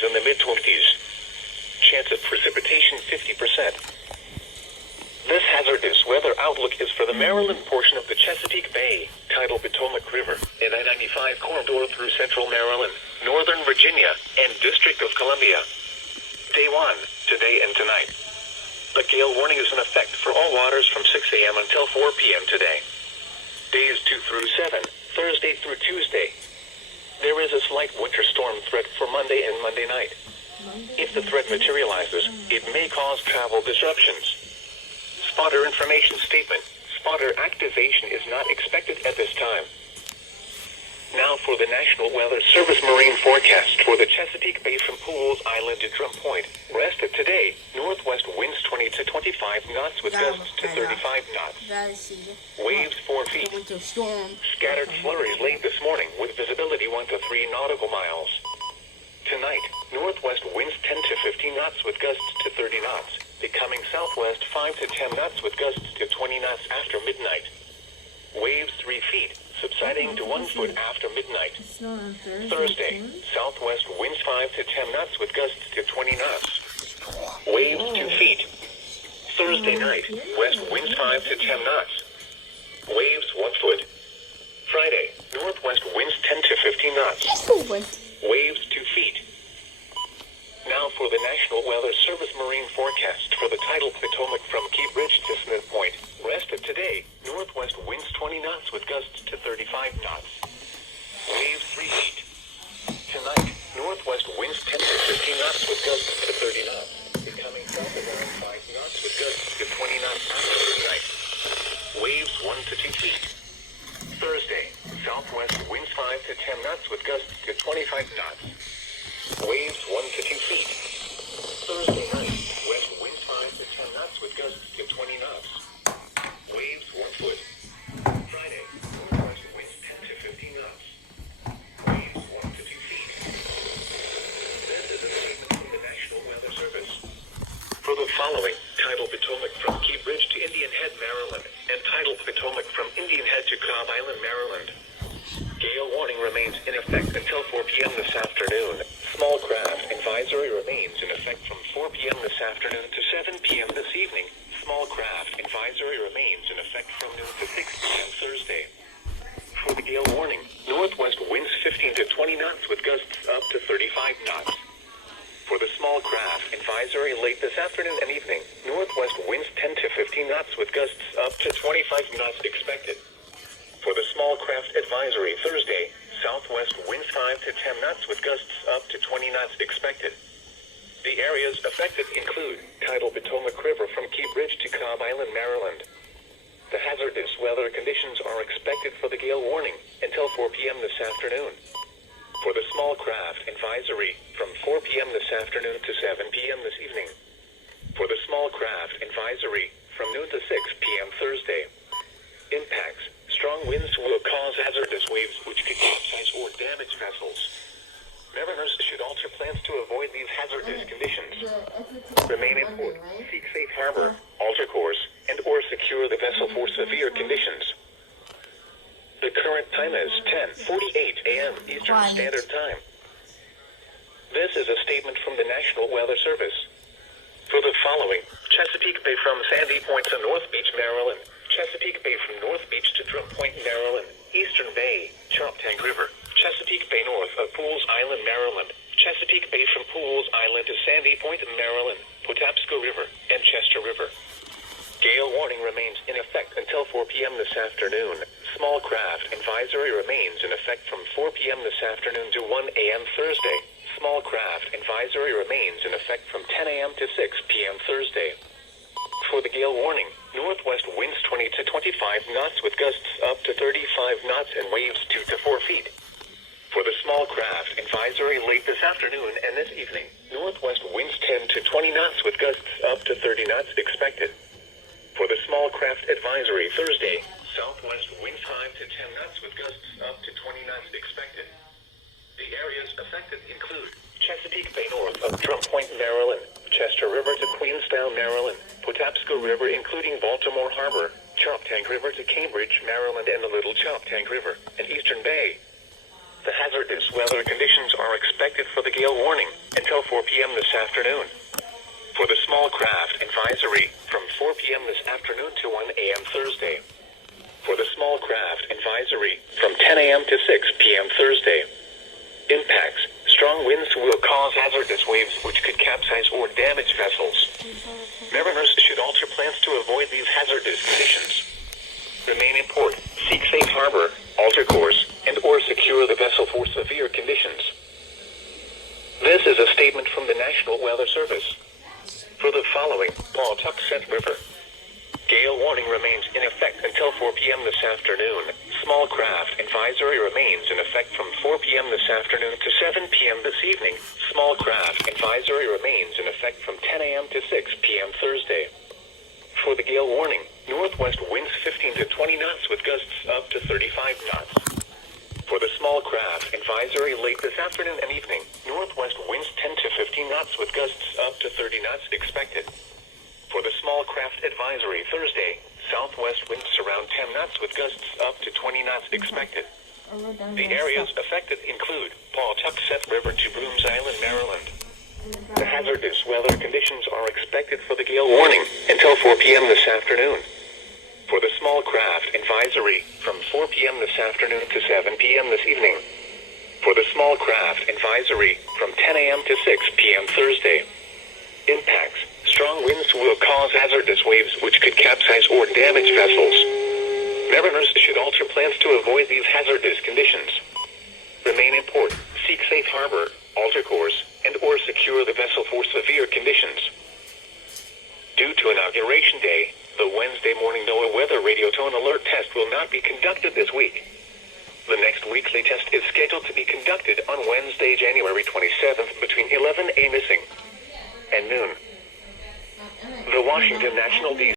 temperatures in the mid-20s. Chance of precipitation 50%. This hazardous weather outlook is for the Maryland portion of the Chesapeake Bay, tidal Potomac River, and I-95 corridor through central Maryland, northern Virginia, and District of Columbia. Day 1, today and tonight. The gale warning is in effect for all waters from 6 a.m. until 4 p.m. today. Days 2 through 7, Thursday through Tuesday. There is a slight winter storm threat for Monday and Monday night. If the threat materializes, it may cause travel disruptions. Spotter information statement. Spotter activation is not expected at this time. Now for the National Weather Service marine forecast for the Chesapeake Bay from Pools Island to Drum Point. Rest of today, northwest winds 20 to 25 knots with gusts to 35 knots. Waves 4 feet. Scattered flurries late this morning with visibility 1 to 3 nautical miles. Tonight, northwest winds 10 to 15 knots with gusts to 30 knots. Becoming southwest 5 to 10 knots with gusts to 20 knots after midnight. Waves 3 feet, subsiding to 1 foot after midnight. Thursday, southwest winds 5 to 10 knots with gusts to 20 knots. Waves 2 feet. Thursday night, west winds 5 to 10 knots. Waves 1 foot. Friday, northwest winds 10 to 15 knots. Waves 2 feet. Now for the National Weather Service marine forecast for the tidal Potomac from Key Bridge to Smith Point. Rest of today, northwest winds 20 knots with gusts to 35 knots. Waves 3 feet. Tonight, northwest winds 10 to 15 knots with gusts to 30 knots. Becoming south around 5 knots with gusts to 20 knots after midnight. Waves 1 to 2 feet. Thursday, southwest winds 5 to 10 knots with gusts to 25 knots. Waves 1 to 2 feet. Thursday night, west winds 5 to 10 knots with gusts to 20 knots. Waves 1 foot. Friday, northwest winds 10 to 15 knots. Waves 1 to 2 feet. This is a statement from the National Weather Service. For the following, tidal Potomac from Key Bridge to Indian Head, Maryland, and tidal Potomac from Indian Head to Cobb Island, Maryland. Gale warning remains in effect until 4 p.m. this afternoon. Small craft advisory remains in effect from 4 p.m. this afternoon to 7 p.m. this evening. Small craft advisory remains in effect from noon to 6 p.m. Thursday. For the gale warning, northwest winds 15 to 20 knots with gusts up to 35 knots. For the small craft advisory late this afternoon and evening, northwest winds 10 to 15 knots with gusts up to 25 knots expected. For the small craft advisory Thursday, southwest winds 5 to 10 knots with gusts up to 20 knots expected. The areas affected include tidal Potomac River from Key Bridge to Cobb Island, Maryland. The hazardous weather conditions are expected for the gale warning until 4 p.m. this afternoon. For the small craft advisory from 4 p.m. this afternoon to 7 p.m. this evening. For the small craft advisory from noon to 6 p.m. Thursday. Impacts. Strong winds will cause hazardous waves which could capsize or damage vessels. Mariners should alter plans to avoid these hazardous conditions. Remain in port, seek safe harbor, alter course, and or secure the vessel for severe conditions. The current time is 10:48 a.m. Eastern Standard Time. This is a statement from the National Weather Service. For the following, Chesapeake Bay from Sandy Point to North Beach, Maryland. Chesapeake Bay from North Beach to Drum Point, Maryland. Eastern Bay, Choptank River. Chesapeake Bay north of Pools Island, Maryland. Chesapeake Bay from Pools Island to Sandy Point, Maryland. Patapsco River and Chester River. Gale warning remains in effect until 4 p.m. this afternoon. Small craft advisory remains in effect from 4 p.m. this afternoon to 1 a.m. Thursday. Small craft advisory remains in effect from 10 a.m. to 6 p.m. Thursday. For the gale warning, northwest winds 20 to 25 knots with gusts up to 35 knots and waves 2 to 4 feet. For the small craft advisory late this afternoon and this evening, northwest winds 10 to 20 knots with gusts up to 30 knots expected. For the small craft advisory Thursday, southwest winds 5 to 10 knots with gusts up to 20 knots expected. The areas affected include Chesapeake Bay north of Drum Point, Maryland, Chester River to Queenstown, Maryland, Patapsco River including Baltimore Harbor, Choptank River to Cambridge, Maryland, and the Little Choptank River, and Eastern Bay. The hazardous weather conditions are expected for the gale warning until p.m. this afternoon. For the small craft advisory, from 4 p.m. this afternoon to 1 a.m. Thursday. For the small craft advisory, from 10 a.m. to 6 p.m. Thursday. Impacts. Strong winds will cause hazardous waves which could capsize or damage vessels. Mariners should alter plans to avoid these hazardous conditions. Remain in port, seek safe harbor, alter course, and/or secure the vessel for severe conditions. This is a statement from the National Weather Service. For the following, Pawtuxet River. Gale warning remains in effect until 4 p.m. this afternoon. Small craft advisory remains in effect from 4 p.m. this afternoon to 7 p.m. this evening. Small craft advisory remains in effect from 10 a.m. to 6 p.m. Thursday. For the gale warning, northwest winds 15 to 20 knots with gusts up to 35 knots. For the small craft advisory late this afternoon and evening, northwest winds 10 to 15 knots with gusts up to 30 knots expected. For the small craft advisory Thursday, southwest winds around 10 knots with gusts up to 20 knots expected. The areas affected include Pawtuxet River to Brooms Island, Maryland. The hazardous weather conditions are expected for the gale warning until 4 p.m. this afternoon. For the small craft advisory, from 4 p.m. this afternoon to 7 p.m. this evening. For the small craft advisory, from 10 a.m. to 6 p.m. Thursday. Impacts. Strong winds will cause hazardous waves which could capsize or damage vessels. Mariners should alter plans to avoid these hazardous conditions. Remain in port, seek safe harbor, alter course, and/or secure the vessel for severe conditions. Due to Inauguration Day, the Wednesday morning NOAA Weather Radiotone Alert Test will not be conducted this week. The next weekly test is scheduled to be conducted on Wednesday, January 27th between 11 a.m. and noon. The Washington National D.